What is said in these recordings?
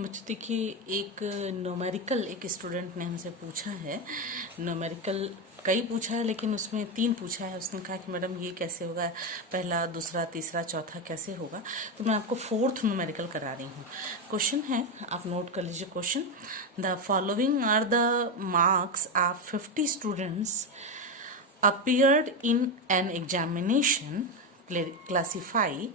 बच्चों देखिए, एक न्यूमेरिकल एक स्टूडेंट ने हमसे पूछा है। न्यूमेरिकल कई पूछा है, लेकिन उसमें 3 पूछा है। उसने कहा कि मैडम ये कैसे होगा, पहला, दूसरा, तीसरा, चौथा कैसे होगा। तो मैं आपको 4th न्यूमेरिकल करा रही हूँ। क्वेश्चन है, आप नोट कर लीजिए question. The following are the marks of 50 students appeared in an examination. Classify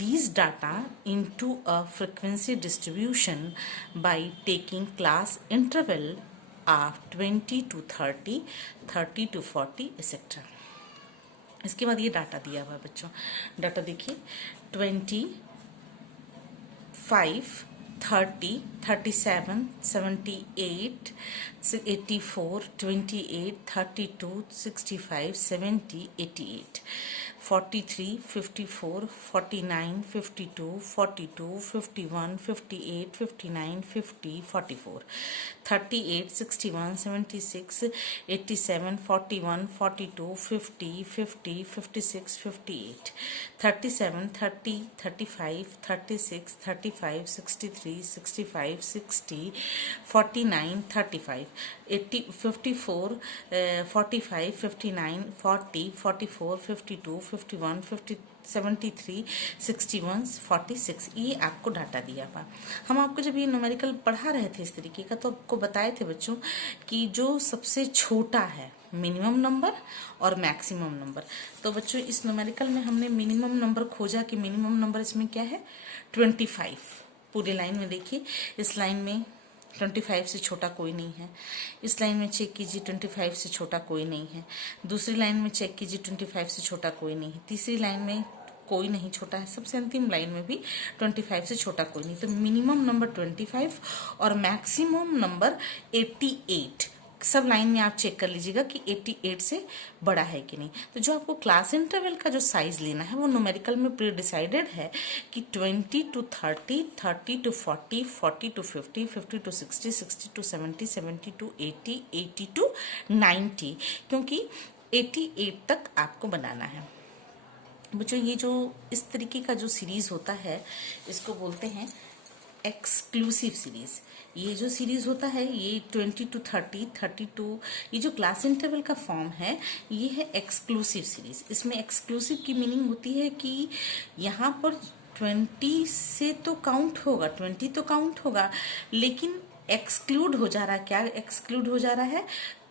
these data into a frequency distribution by taking class interval of 20 to 30, 30 to 40, etc. इसके बाद ये डाटा दिया हुआ है बच्चों। डाटा देखिए, 20, 5, 30, 37, 78, 84, 28, 32, 65, 70, 88, 43, 54, 49, 52, 42, 51, 58, 59, 50, 44, 38, 61, 76, 87, 41, 42, 50, 50, 56, 58, 37, 30, 35, 36, 35, 63, 65, 60, 49, 35, 80, 54, 45, 59, 40, 44, 52, 51, 50, 73, 61, 46, ये आपको डाटा दिया हुआ। हम आपको जब ये न्यूमेरिकल पढ़ा रहे थे इस तरीके का, तो आपको बताए थे बच्चों कि जो सबसे छोटा है मिनिमम नंबर और मैक्सिमम नंबर। तो बच्चों इस न्यूमेरिकल में हमने मिनिमम नंबर खोजा कि मिनिमम नंबर इसमें क्या है, 25। पूरी लाइन में देखिए, इस लाइन में 25 से छोटा कोई नहीं है। इस लाइन में चेक कीजिए, 25 से छोटा कोई नहीं है। दूसरी लाइन में चेक कीजिए, 25 से छोटा कोई नहीं है। तीसरी लाइन में कोई नहीं छोटा है। सबसे अंतिम लाइन में भी 25 से छोटा कोई नहीं। तो मिनिमम नंबर 25 और मैक्सिमम नंबर 88। सब लाइन में आप चेक कर लीजिएगा कि 88 से बड़ा है कि नहीं। तो जो आपको क्लास इंटरवल का जो साइज लेना है वो न्यूमेरिकल में प्री डिसाइडेड है कि 20 to 30, 30 to 40, 40 to 50, 50 to 60, 60 to 70, 70 to 80, 80 to 90, क्योंकि 88 तक आपको बनाना है। बच्चों ये जो इस तरीके का जो सीरीज होता है इसको बोलते हैं एक्सक्लूसिव सीरीज। ये जो सीरीज होता है ये 20 to 30, 30 to, ये जो क्लास इंटरवल का फॉर्म है ये है एक्सक्लूसिव सीरीज। इसमें एक्सक्लूसिव की मीनिंग होती है कि यहाँ पर 20 से तो काउंट होगा, 20 तो काउंट होगा, लेकिन एक्सक्लूड हो जा रहा है। क्या एक्सक्लूड हो जा रहा है?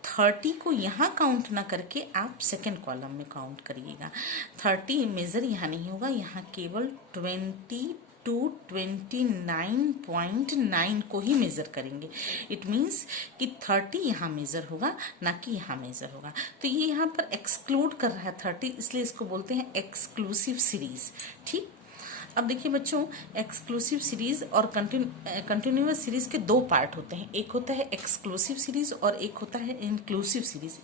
30 को यहाँ काउंट ना करके आप सेकेंड कॉलम में काउंट करिएगा। 30 मेजर यहाँ नहीं होगा, यहाँ केवल 20 to 29.9 को ही मेजर करेंगे। इट मीन्स कि 30 यहाँ मेजर होगा, ना कि यहाँ मेजर होगा। तो ये यहाँ पर एक्सक्लूड कर रहा है 30, इसलिए इसको बोलते हैं एक्सक्लूसिव सीरीज। ठीक, अब देखिए बच्चों, एक्सक्लूसिव सीरीज और कंटिन्यूअस सीरीज के 2 पार्ट होते हैं। एक होता है एक्सक्लूसिव सीरीज और एक होता है इंक्लूसिव सीरीज।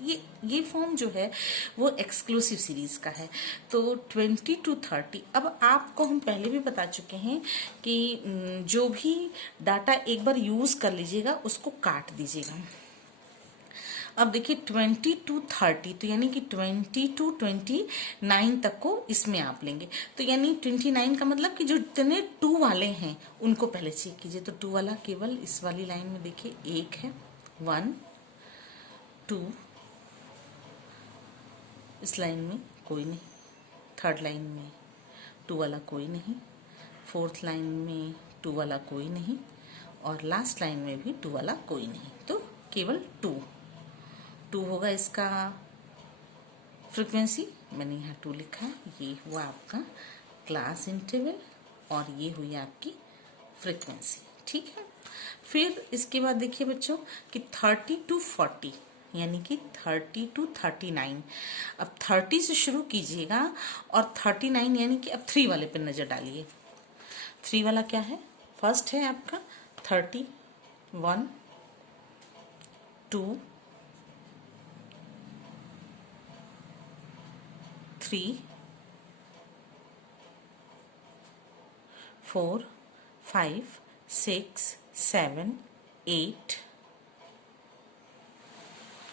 ये फॉर्म जो है वो एक्सक्लूसिव सीरीज का है। तो 20 to 30, अब आपको हम पहले भी बता चुके हैं कि जो भी डाटा एक बार यूज कर लीजिएगा उसको काट दीजिएगा। अब देखिए 20 to 30, तो यानी कि 20 to 29 तक को इसमें आप लेंगे। तो यानी 29 का मतलब कि जो इतने 2 वाले हैं उनको पहले चेक कीजिए। तो 2 वाला केवल इस वाली लाइन में देखिए एक है, 1, 2, इस लाइन में कोई नहीं, थर्ड लाइन में 2 वाला कोई नहीं, फोर्थ लाइन में 2 वाला कोई नहीं, और लास्ट लाइन में भी 2 वाला कोई नहीं। तो केवल 2 होगा इसका फ्रीक्वेंसी। मैंने यहाँ 2 लिखा है। ये हुआ आपका क्लास इंटरवल और ये हुई आपकी फ्रीक्वेंसी। ठीक है, फिर इसके बाद देखिए बच्चों कि 30 to 40, यानी कि 30 to 39। अब 30 से शुरू कीजिएगा और 39 यानी कि अब 3 वाले पे नजर डालिए। 3 वाला क्या है? फर्स्ट है आपका 30, 1, 2, 3, 4, 5, 6, 7, 8,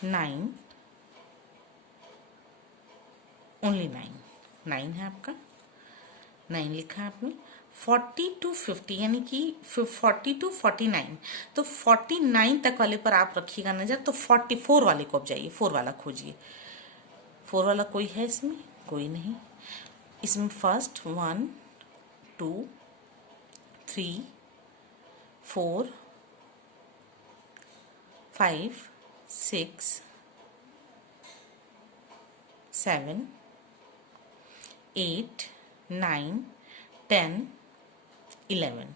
9, ओनली 9 है आपका। 9 लिखा है आपने। 40 टू 50 यानी कि 40 टू 49, तो 49 तक वाले पर आप रखिएगा नजर। तो 44 वाले को आप जाइए, 4 वाला खोजिए। 4 वाला कोई है इसमें? कोई नहीं। इसमें फर्स्ट 1 2 3 4 5 6 7 8 9 10 11।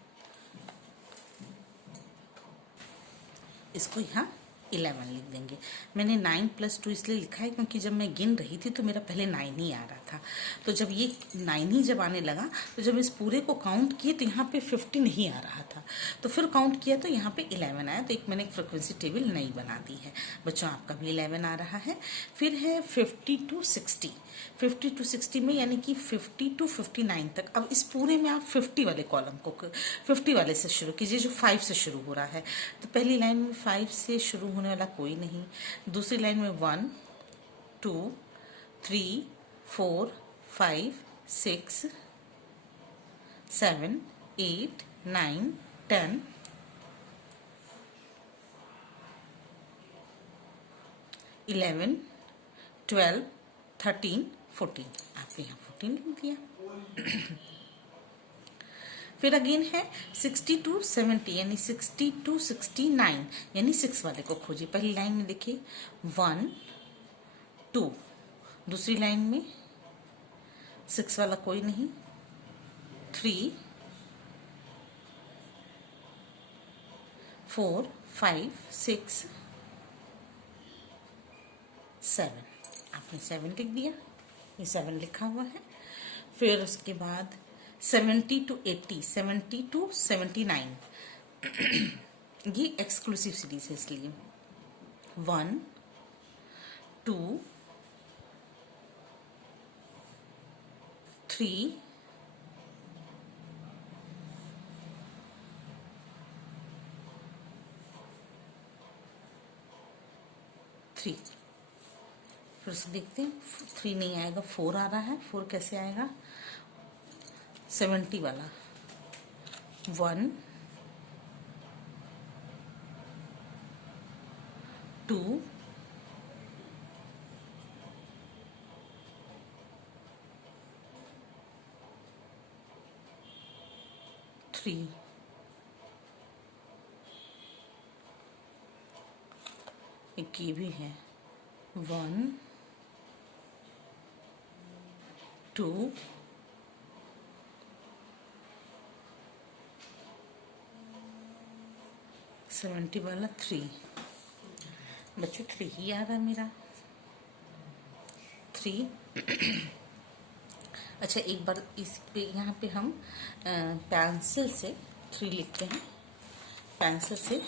इसको यहाँ 11 लिख देंगे। मैंने 9 + 2 इसलिए लिखा है क्योंकि जब मैं गिन रही थी तो मेरा पहले 9 ही आ रहा था। तो जब ये 9 ही जब आने लगा तो जब इस पूरे को काउंट किए तो यहाँ पे 50 नहीं आ रहा था। तो फिर काउंट किया तो यहाँ पे 11 आया। तो मैंने एक फ्रिक्वेंसी टेबल नई बना दी है। बच्चों आपका भी 11 आ रहा है। फिर है 50 टू 60। 50 टू 60 में यानी कि 50 टू 59 तक। अब इस पूरे में आप 50 वाले कॉलम को 50 वाले से शुरू कीजिए जो 5 से शुरू हो रहा है। तो पहली लाइन में 5 से शुरू होने वाला कोई नहीं। दूसरी लाइन में 1 2 3 4 5 6 7 8 9 10 11 12 13 14। आपने यहाँ 14 लिख दिया। फिर अगेन है 60 टू 70 यानी 60 टू 69 यानी 6 वाले को खोजिए। पहली लाइन में देखिए 1 2, दूसरी लाइन में 6 वाला कोई नहीं, 3 4 5 6 7। आपने 7 लिख दिया, ये 7 लिखा हुआ है। फिर उसके बाद 70 टू 80, 70 टू 79 ये एक्सक्लूसिव सीरीज है इसलिए 1 2 3 3। फिर से देखते हैं 3 नहीं आएगा, 4 आ रहा है। 4 कैसे आएगा? 70 वाला 1 2 3 एक ये भी है 1 2 70 वाला 3। बच्चों 3 ही आ रहा है मेरा 3। अच्छा एक बार इस पे यहाँ पे हम पेंसिल से 3 लिखते हैं। पेंसिल से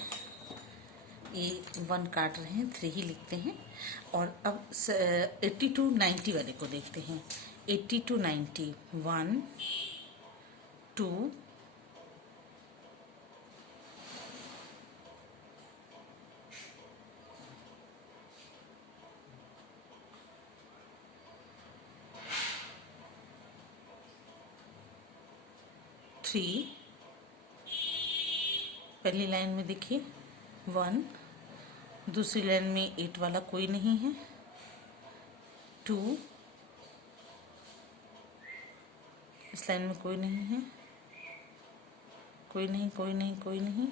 ये 1 काट रहे हैं, 3 ही लिखते हैं। और अब 80 टू 90 वाले को देखते हैं। 80 टू 90 1 2 3। पहली लाइन में देखिए 1, दूसरी लाइन में 8 वाला कोई नहीं है, 2, इस लाइन में कोई नहीं है, कोई नहीं कोई नहीं कोई नहीं,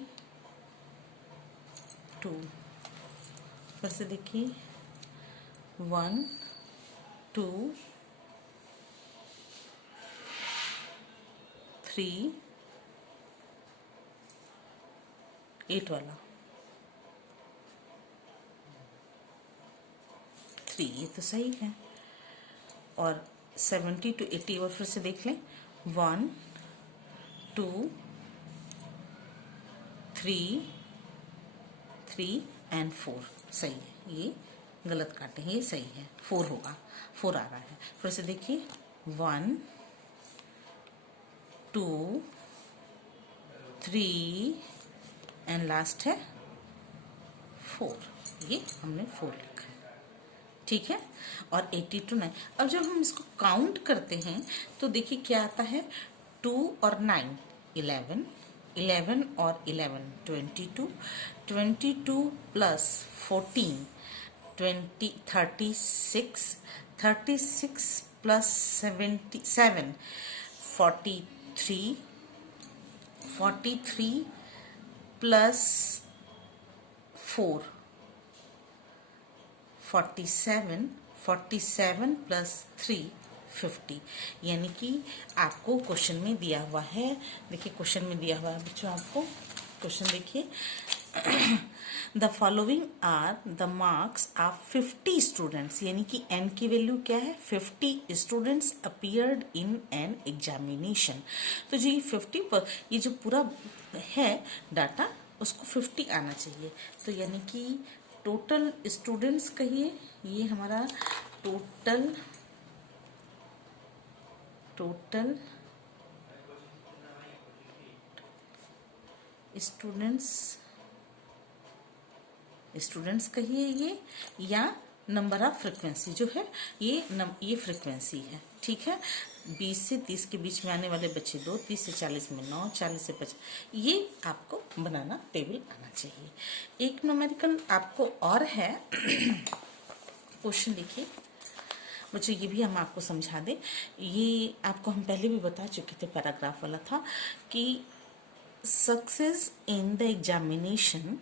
2। फिर से देखिए 1 2 3 8 वाला 3, ये तो सही है। और 70 टू 80 और फिर से देख लें 1 2 3 3 एंड 4 सही है। ये गलत काटे हैं, ये सही है, 4 होगा, 4 आ रहा है। फिर से देखिए 1 2 3 एंड लास्ट है 4। ये हमने 4 लिखा है, ठीक है। और 80 टू 9। अब जब हम इसको काउंट करते हैं तो देखिए क्या आता है 2 और 9 11, 11 और 11 22, 22 प्लस 14 20 36, 36 प्लस 77 43, 43 प्लस 4 47, 47 प्लस 3 50। यानी कि आपको क्वेश्चन में दिया हुआ है, देखिए क्वेश्चन में दिया हुआ है बच्चों, आपको क्वेश्चन देखिए, the following are the marks of 50 students, यानी कि एन की वैल्यू क्या है, 50 students appeared in an examination. तो जी 50 पर ये जो पूरा है डाटा उसको 50 आना चाहिए। तो यानी कि टोटल स्टूडेंट्स कहिए, ये हमारा टोटल स्टूडेंट्स कहिए ये, या नंबर ऑफ फ्रिक्वेंसी जो है ये फ्रिक्वेंसी है, ठीक है। 20 से 30 के बीच में आने वाले बच्चे 2, 30 से 40 में 9, 40 से 50, ये आपको बनाना टेबल आना चाहिए। एक न्यूमेरिकल आपको और है क्वेश्चन देखिए बच्चों, ये भी हम आपको समझा दें, ये आपको हम पहले भी बता चुके थे, पैराग्राफ वाला था कि success in the examination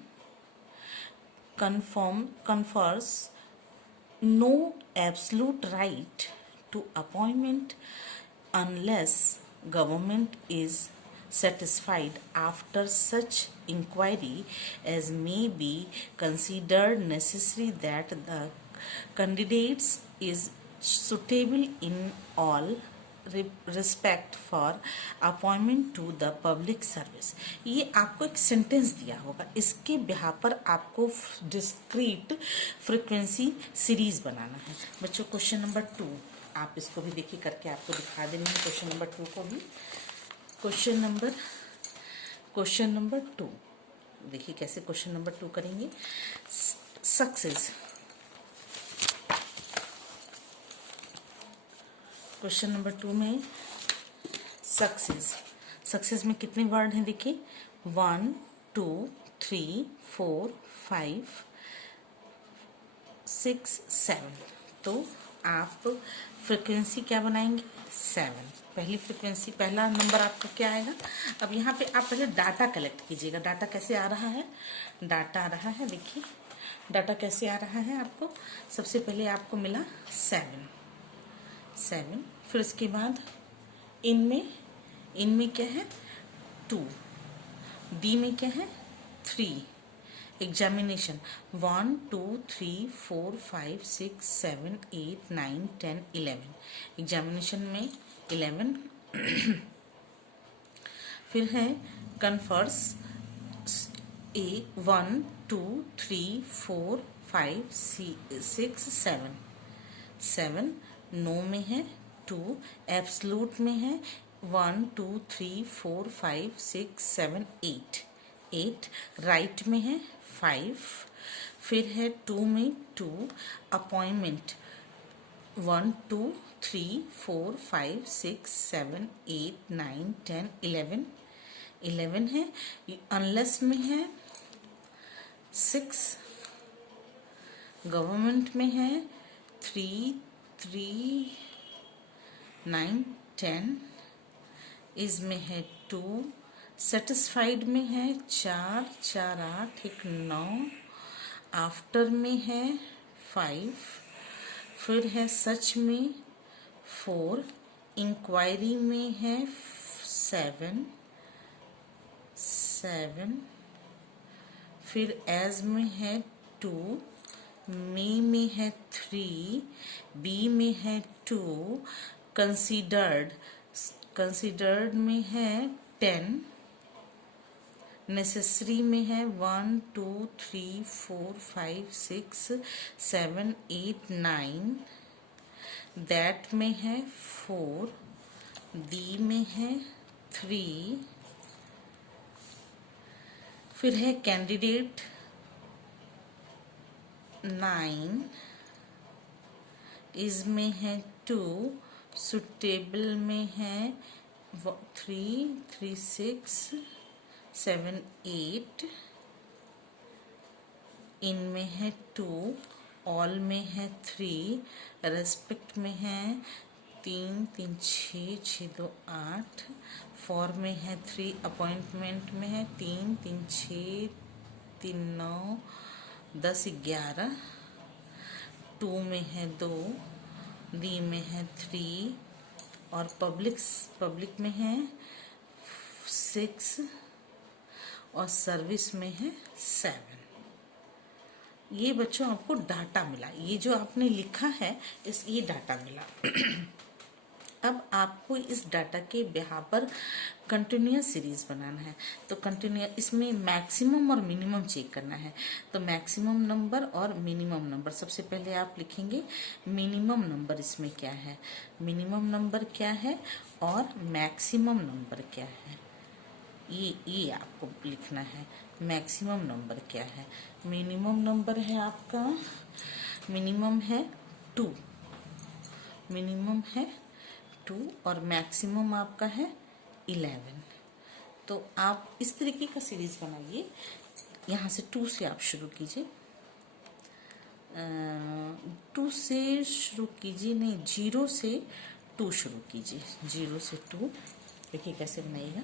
confers no absolute right to appointment unless government is satisfied after such inquiry as may be considered necessary that the candidates is suitable in all respect for appointment to the public service. ये आपको एक sentence दिया होगा, इसके बिहार पर आपको discrete frequency series बनाना है बच्चों। क्वेश्चन नंबर 2 आप इसको भी देखिए करके आपको दिखा दे रही हूँ, क्वेश्चन नंबर 2 को भी। क्वेश्चन नंबर 2 देखिए कैसे क्वेश्चन नंबर 2 करेंगे। सक्सेस, क्वेश्चन नंबर 2 में सक्सेस में कितने वर्ड हैं देखिए, 1 2 3 4 5 6 7। तो आप फ्रिक्वेंसी क्या बनाएंगे, 7। पहली फ्रिक्वेंसी, पहला नंबर आपका क्या आएगा। अब यहाँ पे आप पहले डाटा कलेक्ट कीजिएगा। डाटा कैसे आ रहा है, डाटा आ रहा है, देखिए डाटा कैसे आ रहा है आपको। सबसे पहले आपको मिला 7, फिर उसके बाद इनमें क्या है 2, डी में क्या है 3, एग्जामिनेशन 1 2 3 4 5 6 7 8 9 10 11, एग्जामिनेशन में 11। फिर है कन्फर्स, 1 2 3 4 5 6 7, नो में है 2, एब्सलूट में है 1 2 3 4 5 6 7 8, राइट में है 5, फिर है 2 में 2, अपॉइंटमेंट 1 2 3 4 5 6 7 8 9 10 11 है। अनलेस में है 6, गवर्नमेंट में है 3 3 9 10, इसमें है 2, सेटिस्फाइड में है 4 4 8 1 9, आफ्टर में है 5, फिर है सच में 4, इंक्वायरी में है 7, फिर एज में है 2, में है 3, बी में है 2, कंसिडर्ड में है 10, नेसेसरी में है 1 2 3 4 5 6 7 8 9, दैट में है 4, डी में है 3, फिर है कैंडिडेट 9, इसमें है 2, सुटेबल में है 3 3 6 7 8, इनमें है 2, ऑल में है 3, रेस्पेक्ट में है 3 3 6 6 2 8, फॉर में है 3, अपॉइंटमेंट में है 3 3 6 3 9 10 11, 2 में है 2, डी में है 3, और पब्लिक में है 6, और सर्विस में है 7। ये बच्चों आपको डाटा मिला, ये जो आपने लिखा है ये डाटा मिला। अब आपको इस डाटा के बिहार पर कंटिन्यूअस सीरीज बनाना है। तो कंटिन्यूअस इसमें मैक्सिमम और मिनिमम चेक करना है। तो मैक्सिमम नंबर और मिनिमम नंबर, सबसे पहले आप लिखेंगे मिनिमम नंबर इसमें क्या है, मिनिमम नंबर क्या है और मैक्सिमम नंबर क्या है, ये आपको लिखना है। मैक्सिमम नंबर क्या है, मिनिमम नंबर है आपका, मिनिमम है 2, मिनिमम है 2 और मैक्सिमम आपका है 11। तो आप इस तरीके का सीरीज बनाइए। यहाँ से 2 से आप शुरू कीजिए, 2 से शुरू कीजिए, नहीं 0 से 2 शुरू कीजिए, 0 से 2। देखिए कैसे बनाइएगा,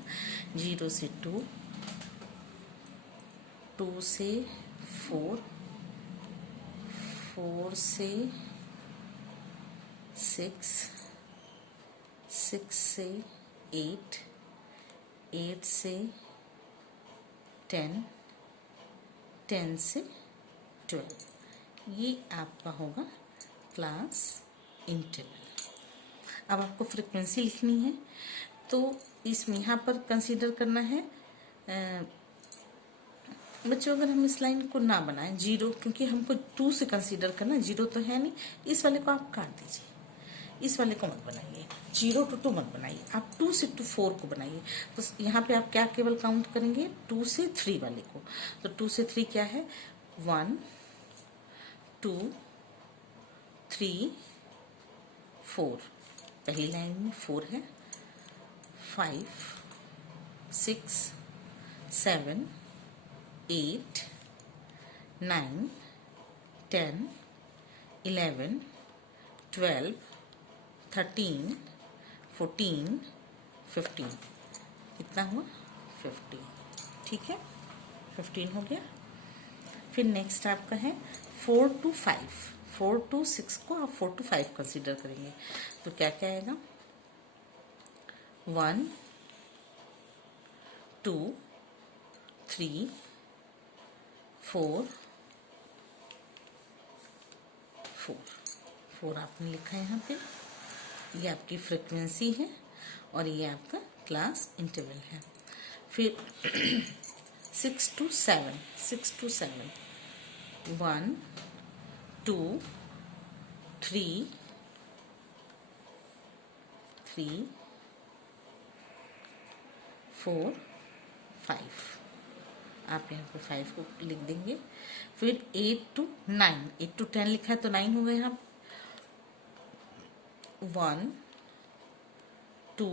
0 से 2, 2 से 4, 4 से 6, 6 से 8, 8 से 10, 10 से 12। ये आपका होगा क्लास इंटरवल। अब आपको फ्रीक्वेंसी लिखनी है, तो इसमें यहाँ पर कंसीडर करना है बच्चों, अगर हम इस लाइन को ना बनाएं 0, क्योंकि हमको 2 से कंसीडर करना, 0 तो है नहीं, इस वाले को आप काट दीजिए, इस वाले को मत बनाइए, 0 to 2 मत बनाइए, आप 2 से 4 को बनाइए। तो यहाँ पे आप क्या केवल काउंट करेंगे 2 से 3 वाले को। तो 2 से 3 क्या है, 1 2 3 4, पहली लाइन में 4 है, 5 6 7 8 9 10 11 12 13 14 15, कितना हुआ 15, ठीक है 15 हो गया। फिर नेक्स्ट आपका है 4 to 5, 4 to 6 को आप 4 to 5 कंसीडर करेंगे। तो क्या क्या आएगा, 1 2 3 4 4 आपने लिखा है यहाँ पे। ये आपकी फ्रीक्वेंसी है और ये आपका क्लास इंटरवल है। फिर 6 to 7, 6 to 7, 1 2 3 4 5, आप यहाँ पे 5 को लिख देंगे। फिर 8 to 9, 8 to 10 लिखा है तो 9 हो गए यहाँ, 1 2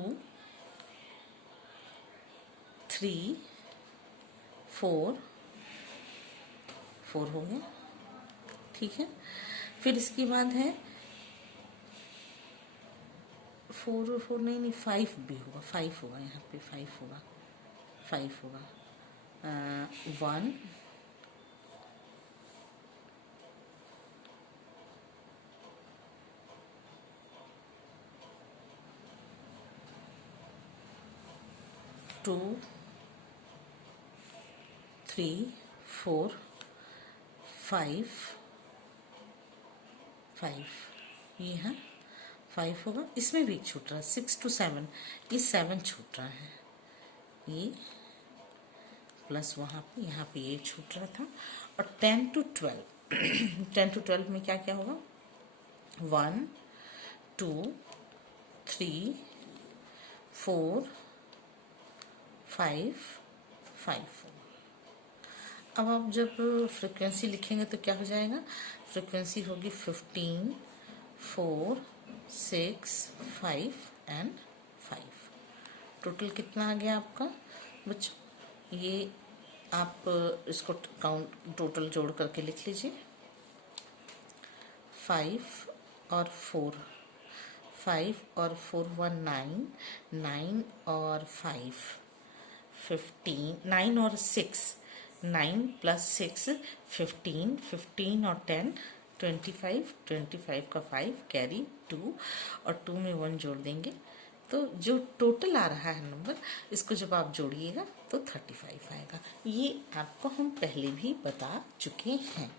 3 4 4 हो गया, ठीक है। फिर इसके बाद है 4 और 4 नहीं 5 भी होगा, 5 होगा यहाँ पे, 5 होगा 1 2 3 4 5 5, ये है 5 होगा। इसमें भी छूट रहा है 6 to 7, ये 7 छूट रहा है, ये प्लस वहाँ पे यहाँ पे ये छूट रहा था। और 10 to 12 10 to 12 में क्या क्या होगा, 1 2 3 4 5 5। अब आप जब फ्रीक्वेंसी लिखेंगे तो क्या हो जाएगा, फ्रीक्वेंसी होगी 15 4 6 5 एंड 5, टोटल कितना आ गया आपका बच्चों? ये आप इसको काउंट टोटल जोड़ करके लिख लीजिए। 5 और 4, 5 और 4 1 9, 9 और 5 15, 9 और 6, 9 प्लस 6 15, 15 और 10 25, 25 का 5 कैरी 2 और 2 में 1 जोड़ देंगे तो जो टोटल आ रहा है नंबर, इसको जब आप जोड़िएगा तो 35 आएगा। ये आपको हम पहले भी बता चुके हैं।